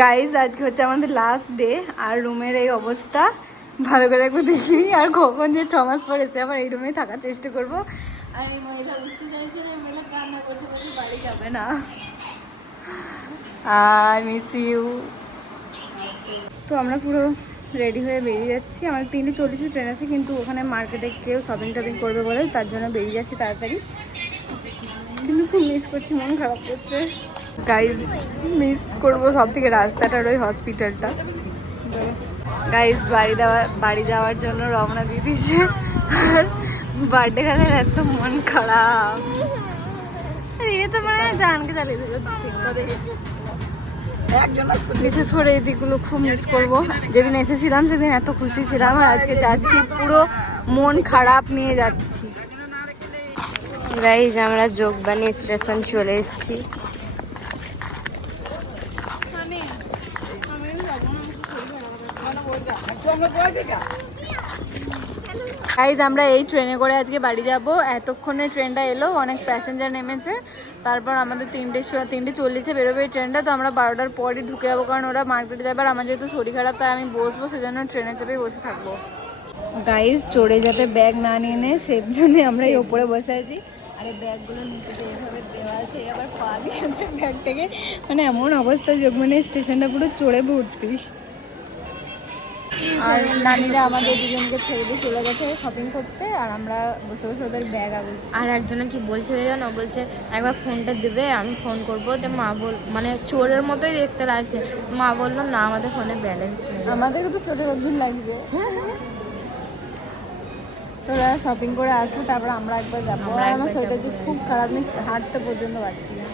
Guys আজকে হচ্ছে আমাদের লাস্ট ডে, আর রুমের এই অবস্থা ভালো করে একবার দেখিনি। আর কখন যে 6 মাস পর এসে আবার এই রুমেই থাকার চেষ্টা করবো। আর এই মহিলা উঠতে চাইছে না, মহিলা কান্না করছে, বলছে বাড়ি যাবে না। I miss you. তো আমরা পুরো রেডি হয়ে বেরিয়ে যাচ্ছি। আমাদের 3:40 ট্রেন আছে, কিন্তু ওখানে মার্কেটে কেউ শপিং টপিং করবে বলে তার জন্য বেরিয়ে যাচ্ছি তাড়াতাড়ি। কিন্তু খুব মিস করছি, মন খারাপ করছে। গাইজ মিস করবো সব থেকে রাস্তাটার ওই হসপিটালটা। গাইজ বাড়ি যাওয়ার জন্য রওনা দিয়ে দিয়েছে। আর বার্থডে খানের এত মন খারাপ। এ তো মানে জানকে চালিয়ে দিল। বিশেষ করে এই দিকগুলো খুব মিস করবো। যেদিন এসেছিলাম সেদিন এত খুশি ছিলাম, আর আজকে যাচ্ছি পুরো মন খারাপ নিয়ে যাচ্ছি। গাইজ আমরা যোগবানী স্টেশন চলে এসেছি। গাইজ আমরা এই ট্রেনে করে আজকে বাড়ি যাব। এতক্ষণে ট্রেনটা এলো, অনেক প্যাসেঞ্জার নেমেছে। তারপর আমাদের 3:40 বেরোবে এই ট্রেনটা। তো আমরা 12টার পরই ঢুকে যাবো, কারণ ওরা মার্কেটে যাবে। আর আমার যেহেতু শরীর খারাপ, তাই আমি বসবো, সেজন্য ট্রেনে চেপেই বসে থাকবো। গাইজ চড়ে যাতে ব্যাগ না নিয়ে নেয়, সেই জন্যই আমরা এই ওপরে বসে আছি। আর এই ব্যাগগুলো নিচেতে এইভাবে দেওয়া আছে, আবার পা দিয়েছে ব্যাগটাকে। মানে এমন অবস্থা, যোগমানি স্টেশনটা পুরো চড়ে উঠবি। আর নানিরা আমাদের দুজনকে ছেড়ে দিয়ে চলে গেছে শপিং করতে, আর আমরা বসে বসে ওদের ব্যাগ আগুলছি। আর একজনে কি বলছে জানো, বলছে একবার ফোনটা দেবে, আমি ফোন করবো। তো মা মানে চোরের মতোই দেখতে লাগছে। মা বললো না, আমাদের ফোনে ব্যালেন্স নেই। আমাদেরও তো চোরের অভ্যাস লাগবে। তোরা শপিং করে আসবো, তারপর আমরা একবার যাবো। আর আমার শরীরটা যে খুব খারাপ, আমি হাঁটতে পর্যন্ত পারছি না।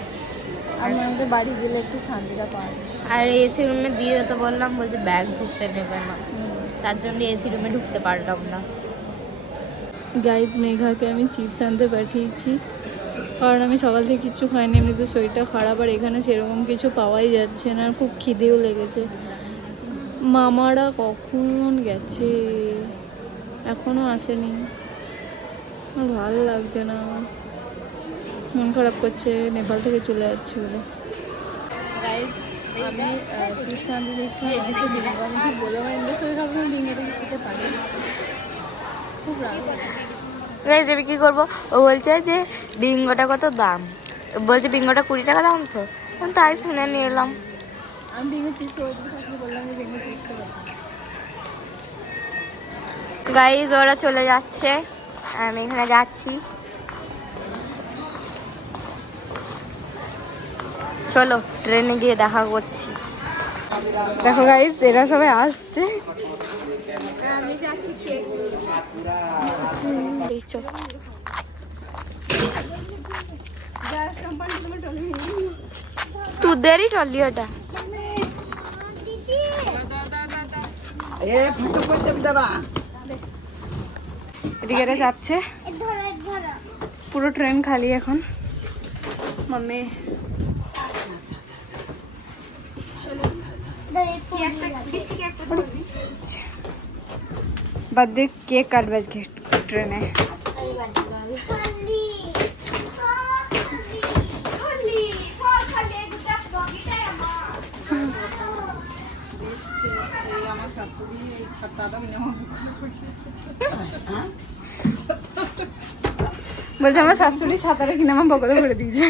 আমি আমাদের বাড়ি গেলে একটু শান্তিটা পাই। আর এসি রুমে দিয়ে যেতে বললাম, বলছে ব্যাগ ঢুকতে দেবে না, তার জন্য এসি রুমে ঢুকতে পারলাম না। গাইজ মেঘাকে আমি চিপস আনতে পাঠিয়েছি, কারণ আমি সকাল থেকে কিচ্ছু খাইনি, এমনিতে শরীরটা খারাপ। আর এখানে সেরকম কিছু পাওয়াই যাচ্ছে না, আর খুব খিদেও লেগেছে। মামারা কখন গেছে, এখনো আসেনি। আমার ভালো লাগছে না, মন খারাপ করছে, নেপাল থেকে চলে যাচ্ছে বলে। আমি চিপস আনতে দিয়েছিলাম, অফিসে বিঙ্গো। আমি কি বলবো, আমার ইন্ডের শরীর খারাপ, আমি বিঙ্গোটা খেতে পারি। খুব রাগ। গাইজ আমি কী করবো, ও বলছে যে বিঙ্গোটা কত দাম, বলছে বিঙ্গোটা 20 টাকা দাম। তো তাই শুনে নিয়ে এলাম। আমি বিঙ্গো চিপস বললাম যে বিঙ্গো চিপসটা বললাম। গাইজ ওরা চলে যাচ্ছে, আমি এখানে যাচ্ছি। চলো ট্রেনে গিয়ে দেখা করছি। দেখো গাইজ এরা সবাই আসছে। আমি যাচ্ছি কেক। তোদেরই টলি ওটা। এদিকে এরা যাচ্ছে, পুরো ট্রেন খালি এখন। মাম্মি বার্থডে কেক কাটবে আজকে ট্রেনে। বলছে আমার শাশুড়ি ছাতাটা কিনে আমার বগলে ভরে দিয়েছে।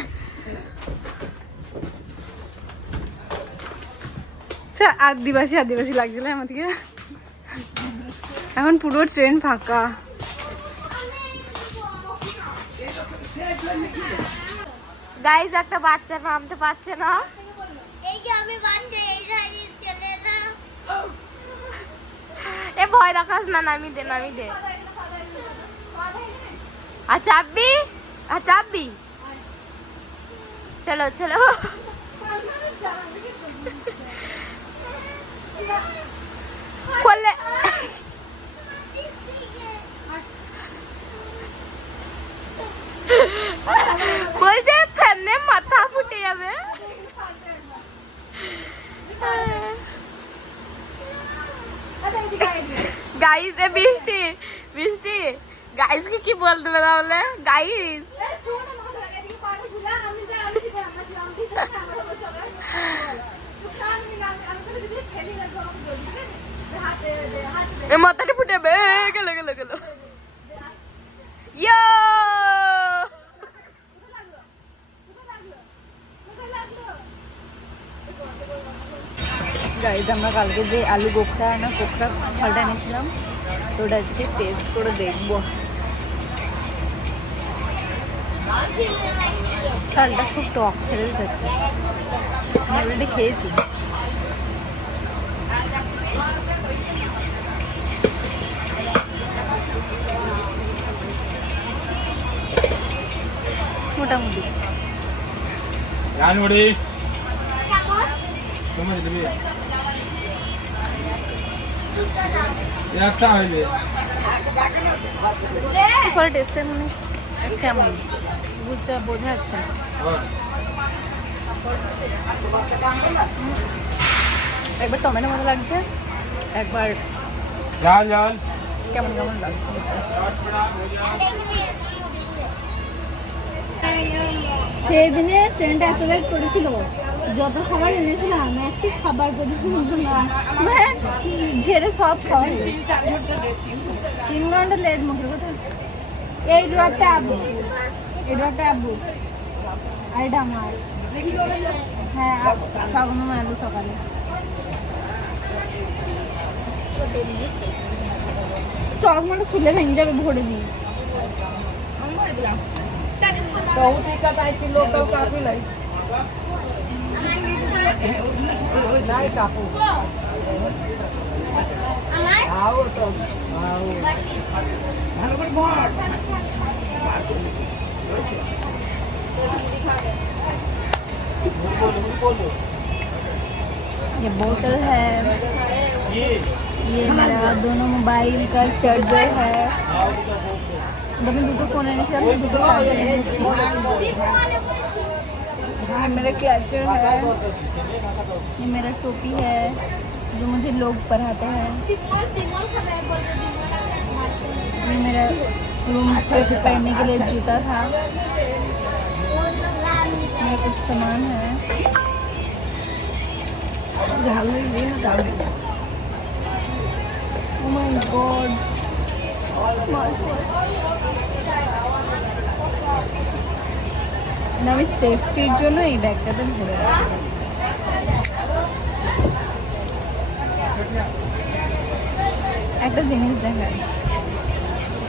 আদিবাসী আদিবাসী লাগছিল আমাদেরকে। এখন পুরো ট্রেন ফাঁকা। গাইজ একটা বাচ্চা নামতে পারছে না। এ ভয় রাখাস না, নামি দে নামি দে। আর চাপবি, আর চাপবি। চলো চলো। বলছে ফ্যানে মাথা ফুটে যাবে। গাইস এ বৃষ্টি বৃষ্টি গাইসকে কি বলতে হবে তাহলে? গাইস এ মাথাটা ফুটে বে গেল গেল গেল ইয়া গাইজ আমরা কালকে যে আলু কোকড়া ফলটা এনেছিলাম তো ওটা আজকে টেস্ট করে দেখবো। ছালটা খুব টক ফেলে যাচ্ছে, আমি অলরেডি খেয়েছি। মোটামুটি ফল টেস্টটা মানে কেমন বোঝা যাচ্ছে না। একবার টমেটো মতো লাগছে, একবার কেমন কেমন লাগছে। সেই দিনে ট্রেনটা এত লেট করেছিল, যত খাবার এনেছিলাম একটি খাবার পর্যন্ত না ঝেড়ে সব খাওয়া 3 ঘন্টা লেট মুখের কথা। এই ড্রপটা আব্বু, এই ড্রপটা আব্বু আর এটা আমার। হ্যাঁ খাওয়ানো মারবো সকালে। চকমাটা শুলে ভেঙে যাবে, ভরে দিই। আমি ভরে দিলাম। बहुत दिक्कत आई सी लोकल काफी लाइस नहीं कापू आओ तो आओ ভালো করে বল। ये बोतल है, ये मेरा दोनों मोबाइल का चार्जर है। मैं दुटो फोन এনেছিলাম, दुटो चार्जर এনেছি। ये मेरा क्लचर है, ये मेरा टोपी है जो मुझे लोग पहनाते हैं। ये मेरा रूम से पहनने के लिए जूता था। मेरा कुछ सामान है। Oh my God, smart watch। না আমি সেফটির জন্য এই ব্যাগটাতে ধরে রাখি। একটা জিনিস দেখাই,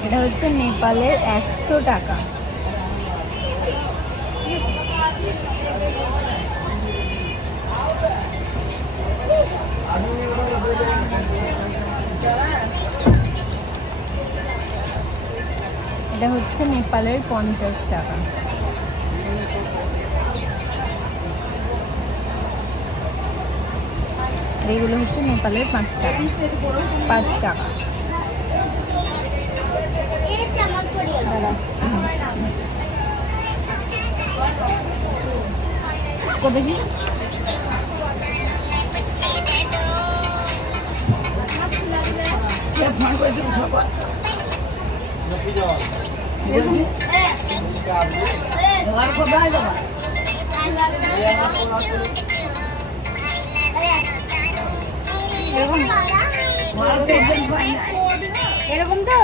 এটা হচ্ছে নেপালের 100 টাকা। এটা হচ্ছে নেপালের 50 টাকা। এগুলো হচ্ছে নেপালের 5 টাকা। 5 টাকা কত কি? এরকম তো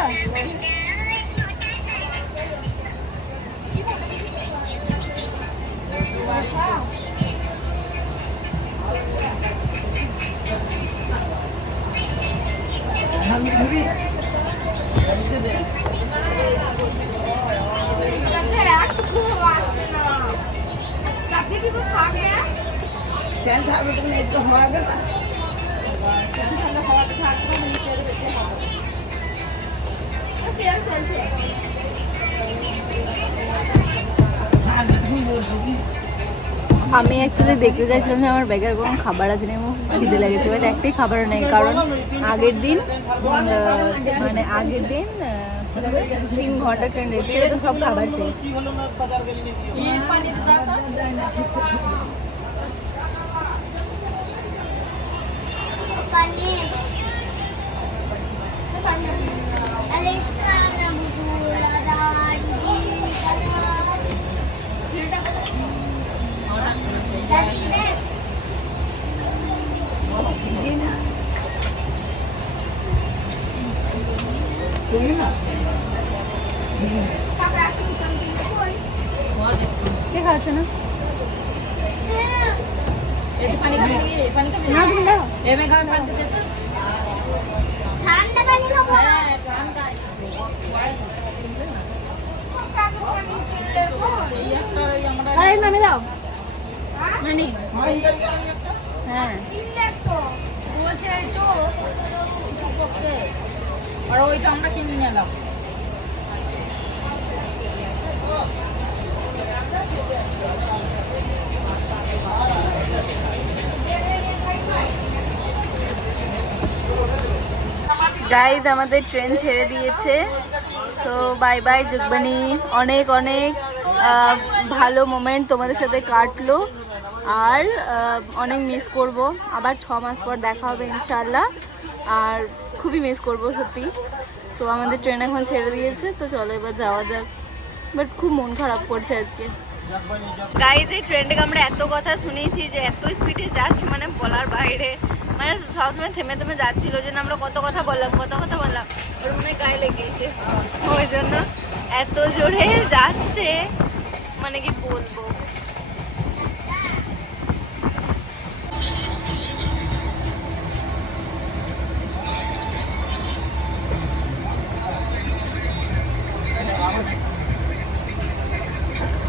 আমি অ্যাকচুয়ালি দেখতে চাইছিলাম যে আমার ব্যাগের কোনো খাবার আছে না, এবং খিদে লেগেছে, বাট একটাই খাবার নেই। কারণ আগের দিন 3 ঘন্টা ট্রেন ছিল, তো সব খাবার শেষ। কে খাচ্ছে না? না তুমি দাও। ঠান্ডা পানি খাবো এই নামে দাও। মানে হ্যাঁ আর ওইটা আমরা কিনে নিলাম। গাইজ আমাদের ট্রেন ছেড়ে দিয়েছে। So bye bye Jogbani. অনেক অনেক ভালো মোমেন্ট তোমাদের সাথে কাটলো, আর অনেক মিস করব। আবার 6 মাস পর দেখা হবে ইনশাল্লাহ, আর খুবই মিস করব সত্যি। তো আমাদের ট্রেন এখন ছেড়ে দিয়েছে, তো চলো এবার যাওয়া যাক। বাট খুব মন খারাপ করছে আজকে। গাইজ এই ট্রেনটাকে আমরা এত কথা শুনেছি যে এত স্পিডে যাচ্ছে, মানে বলার বাইরে। মানে সবসময় থেমে থেমে যাচ্ছিল, যে আমরা কত কথা বললাম ওর মনে গায়ে লেগেছে, ওই জন্য এত জোরে যাচ্ছে, মানে কি বলবো।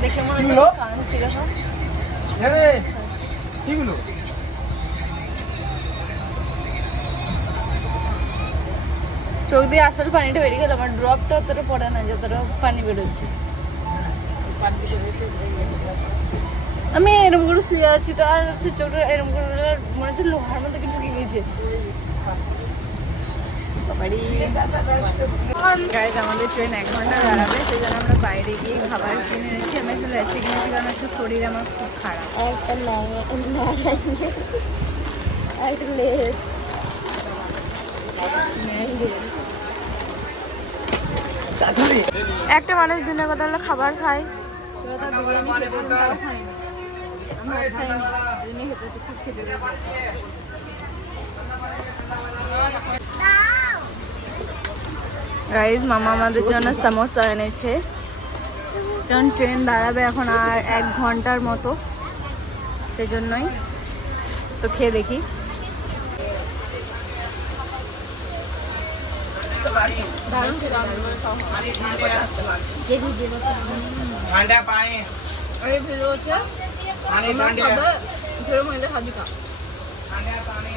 দেখে মনে হলো কাঁদছি দেখো। চোখ দিয়ে আসল পানিটা বেরিয়ে গেল, আমার ড্রপটা অতটা পড়ে না যতটা পানি বেরোচ্ছে। আমি এরকম করে শুয়ে আছি, তো আর সে চোখটা এরকম করে মনে হচ্ছে লোহার মধ্যে কিন্তু ঢুকে গিয়েছে। গাইজ আমাদের ট্রেন 1 ঘন্টা দাঁড়াবে, সেই জন্য আমরা বাইরে গিয়ে খাবার কিনে এনেছি। আমি একটু লেসি কিনেছি, কারণ একটু শরীর আমার খুব খারাপ। একটা লেস একটা মানুষ দিনের কথা হলে খাবার খায়, গাইজ মামা আমাদের জন্য সমোসা এনেছে, কারণ ট্রেন দাঁড়াবে এখন আর 1 ঘন্টার মতো, সেজন্যই। তো খেয়ে দেখি। ঠান্ডা পানি अरे फिर वो क्या पानी ठंडे झोल में खादी का ঠান্ডা পানি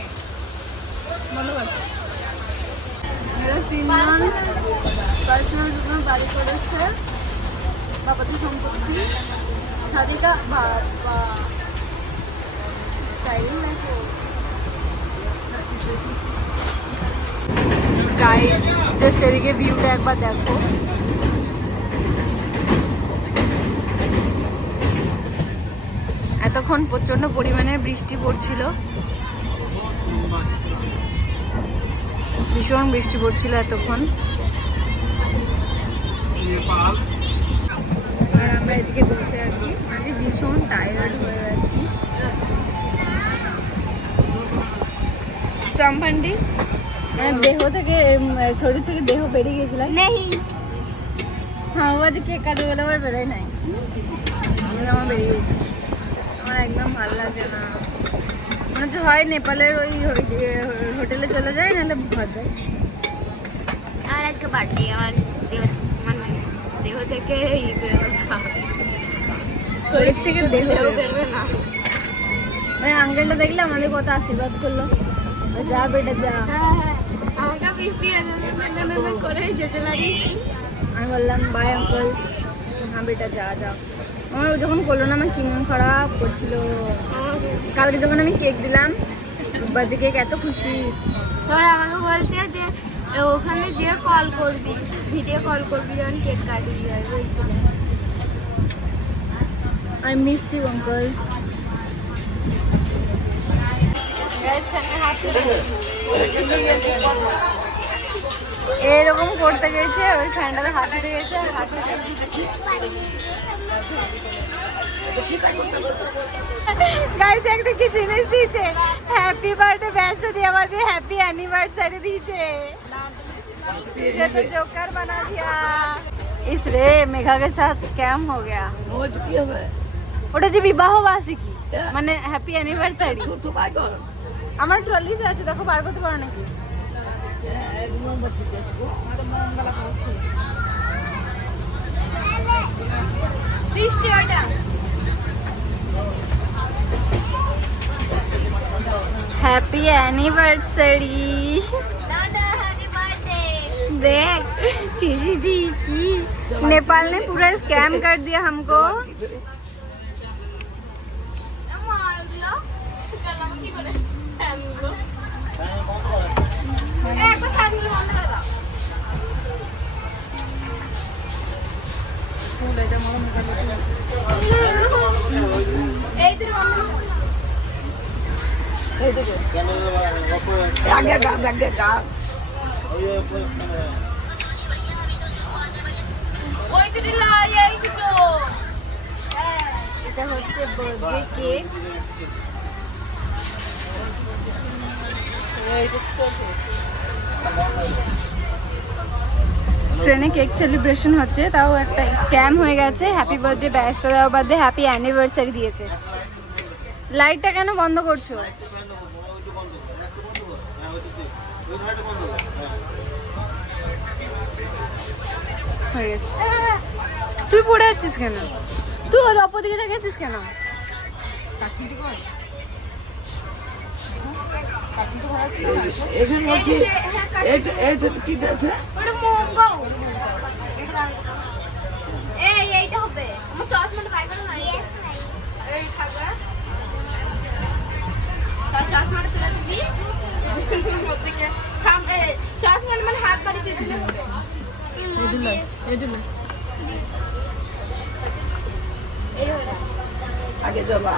मेरा 3 জন পার্সোনাল জীবন বাড়ি করেছে, বাবাদের সম্পত্তি সাদিকা বাবা স্টাইল নাকি গাইস। জাস্ট এদিকে ভিউটা একবার দেখো। এতক্ষণ প্রচন্ড পরিমাণে বৃষ্টি পড়ছিল, ভীষণ বৃষ্টি পড়ছিল এতক্ষণ। আর আমরা এদিকে বসে আছি, আজ ভীষণ টায়ার্ড হয়ে আছি। চম্পান্ডি দেহ থেকে শরীর থেকে দেহ বেরিয়ে গেছিল নেই। হ্যাঁ ও আজ কেক কাটে গেলে আবার বেরোয় নাই, আমার বেরিয়ে গেছি। আমার একদম ভালো লাগে না, মনে হচ্ছে হয় নেপালের ওই হোটেলে চলে যায়, নাহলে ঘর যায়। আর একটা বার্থডে আমার মানে দেহ থেকে শরীর থেকে দেহ বেরোবে না। ওই আঙ্কেলটা দেখলে আমাদের কত আশীর্বাদ করলো, যা বেটা যা। আমাকে বৃষ্টি করে যেতে পারি। আমি বললাম বাই আঙ্কেল, হ্যাঁ বেটা যা যা। আমার যখন করলো না আমার কি মন খারাপ করছিল। কালকে যখন আমি কেক দিলাম বার্থডে কেক, এত খুশি। তোর আমাকে বলছে যে ওখানে যে কল করবি, ভিডিও কল করবি যখন কেক কাটবি, বলছিল। I miss you uncle. এরকম করতে গেছে, ওই ফ্যানটাতে হাত দিতে গেছে, গাইস একটা কি জিনিস দিয়েছে, হ্যাপি বার্থডে বেস্ট দিয়ে আমাদের হ্যাপি অ্যানিভার্সারি দিয়েছে। मुझे तो जोकर बना दिया। इस रे मेघा के साथ स्कैम हो गया ওইটা কি হবে ওটা যে বিবাহ বার্ষিকী মানে হ্যাপি অ্যানিভার্সারি তো বাই কর আমার ট্রলিতে আছে দেখো বার করতে পারো নাকি এক মোমবাতি দেখো বৃষ্টি ওটা হ্যাপি অ্যানিভার্সারি दादा हैप्पी बर्थडे देख जी जी जी की नेपाल ने पूरा स्कैम कर दिया हमको আগে গা আগে গা এটা হচ্ছে বার্থডে কেক ট্রেনে কেক সেলিব্রেশন হচ্ছে তাও একটা স্ক্যাম হয়ে গেছে হ্যাপি বার্থডে ব্যাসটা দেওয়া বাদে হ্যাপি অ্যানিভার্সারি দিয়েছে লাইটটা কেন বন্ধ করছো হয়ে গেছে তুই পড়ে যাচ্ছিস কেন তুই ওর অপর দিকে দেখে যাচ্ছিস কেন এখানে কি এটা কি আছে ওটা মঙ্গো এইটা হবে আমার চশমাটা বাই করো না এই থাকবে তার চশমাটা তুলে দিবি প্রত্যেককে সামনে চশমাটা মানে হাত বাড়িতে দিলে হবে এই হলো আগে যাবা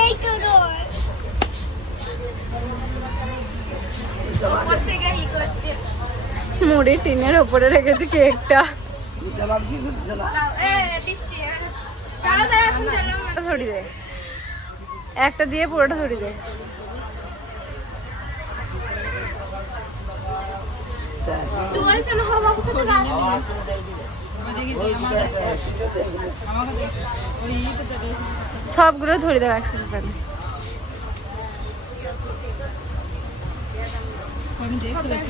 এই করো প্রত্যেককে ই করছে মুড়ি টিনের উপরে রেখেছি কেকটা যাবা কি যাবা বৃষ্টি দাঁড়া এখন চলো ছড়ি দে একটা দিয়ে পুরোটা ছড়ি দে তুই বলছ না হওয়া কোথায় সবগুলো ধরে দেবো একসাথে তাহলে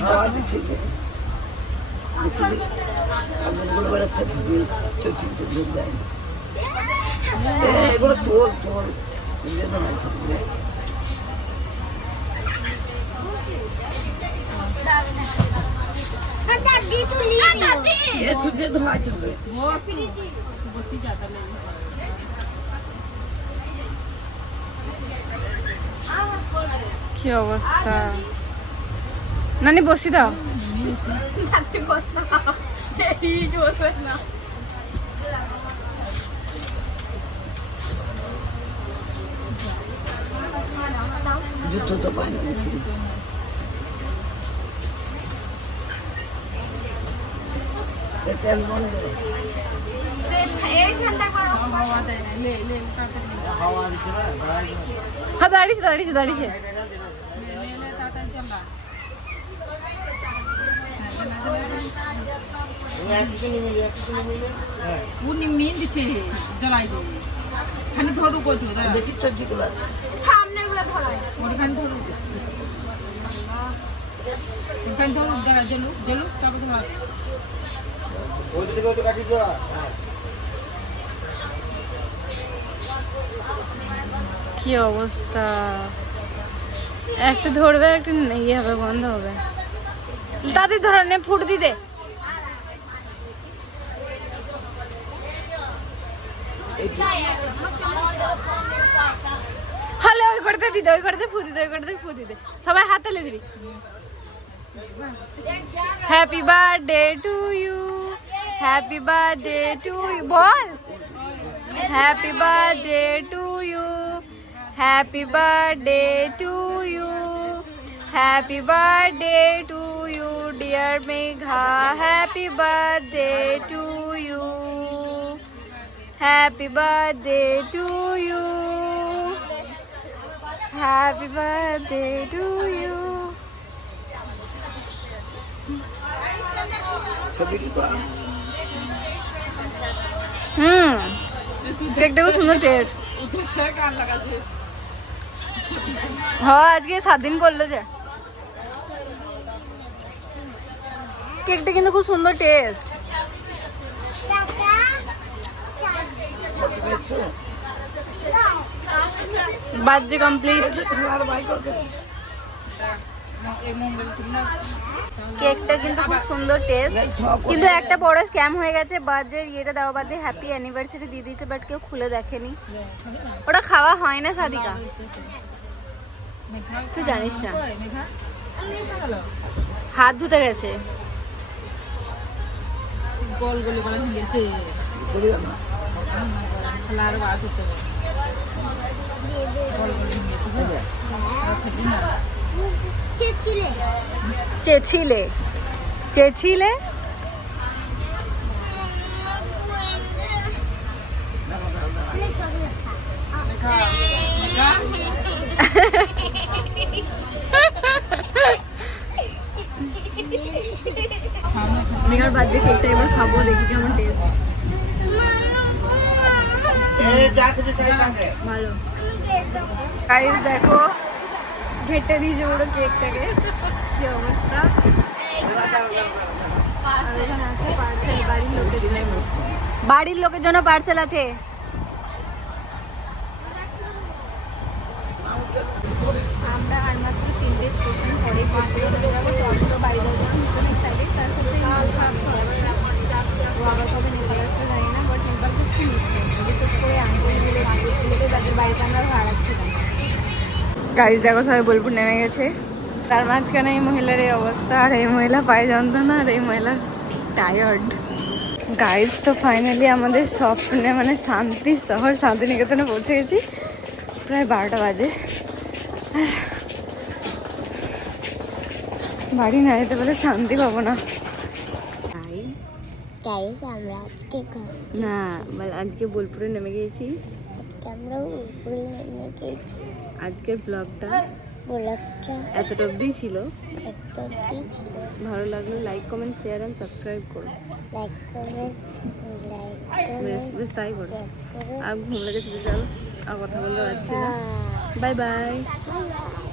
হাওয়া দিচ্ছে যে দেখছি আমরা বেড়াচ্ছে চলছে চলছে যায় এগুলো তোল তোল दादी तू लीजिए दादी ये तुझे तो लाइट है কি অবস্থা নানি বসি দাও दादी बसा এই জোরে না জুতো তো পাই না এটা বন্ধ এই ঘন্টা করো হ্যাঁ দাঁড়িয়েছে দাঁড়িয়েছে দাঁড়িয়েছে দেখি তো যেগুলো আছে সামনে গুলো ধরায় কি অবস্থা একটা ধরবে একটা ইয়ে হবে বন্ধ হবে দাদি ধরনে ফুট দিতে হলে ওই করতে দিতে ওই করতে ফু দিতে ওই করতে ফু দিতে সবাই হাত তালে দিবি happy birthday to you happy birthday to you বল happy birthday to you happy birthday to you happy birthday to you dear Megha happy birthday to you happy birthday to you happy birthday to you ছবি করা কেকটা খুব সুন্দর test. হ্যাঁ আজকে 7 দিন করলো যে কেকটা কিন্তু খুব সুন্দর টেস্ট। Birthday complete. আর বাই করবে কেকটা কিন্তু খুব সুন্দর টেস্ট, কিন্তু একটা বড় স্ক্যাম হয়ে গেছে। বার্থডে ইয়েটা দেওয়া বাদে হ্যাপি অ্যানিভার্সারি দিয়ে দিয়েছে, বাট কেউ খুলে দেখেনি। ওটা খাওয়া হয় না সাদিকা, তুই জানিস না। হাত ধুতে গেছে। করিও না চেছিলে চেছিলে মেঘার বার্থডে কেকটা এবার খাবো, দেখি কেমন টেস্ট। ভালো গাইস, দেখো ঘেটে দিয়েছে পুরো কেকটাকে, কি অবস্থা। বাড়ির লোকের জন্য পার্সেল আছে। আমরা আর মাত্র 3টে স্টেশন পরে পৌঁছে যাবো। তো আমি তো বাড়ি যাওয়ার জন্য ভীষণ এক্সাইটেড, তার সাথে খারাপ হচ্ছে ও আবার কবে নেপাল আসতে জানি না, বাট নেপালকে খুব মিস করছি, বিশেষ করে আঙ্কেলগুলো বান্ধবগুলোকে যাদের বাড়িতে আমরা হারাচ্ছিলাম। গাইজ দেখো সবাই বোলপুর নেমে গেছে, তার মাঝখানে এই মহিলার এই অবস্থা, আর এই মহিলা পায়ে যন্ত্রণা, আর এই মহিলা টায়ার্ড। গাইজ তো ফাইনালি আমাদের স্বপ্নে মানে শান্তি শহর শান্তিনিকেতনে পৌঁছে গেছি, প্রায় 12টা বাজে। বাড়ি না যেতে পারলে শান্তি পাবো না। আমরা আজকে না আজকে বোলপুরে নেমে গিয়েছি। আমরা উপরে নেমে গেছি। আজকের ব্লগটা ব্লগটা এতটা অবধিই ছিল। একটা ছিল, ভালো লাগলে like comment share and subscribe করো। লাইক করবেন, বেশ বেশ তাই করো। সাবস্ক্রাইব আর ঘুম লেগেছে বিশাল, আর কথা বলতে পারছি না। Bye bye. করবেন।